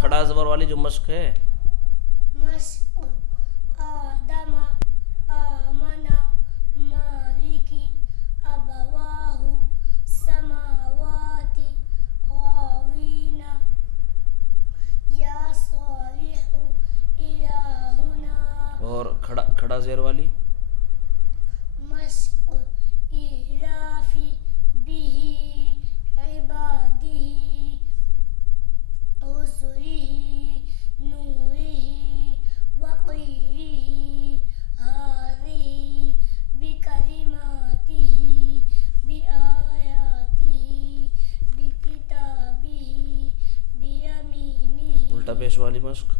کھڑا زبر والی جو مشق ہے، مشق آدم آمنا مالکی ابواہ سماواتی غاوینا یا صالح الہنا. اور کھڑا زیر والی مشق ایلافی بھی عبادی رسلی نوری وقیری ہاری بکلماتی بآیاتی بکتابی بیمینی. الٹا پیش والی مشق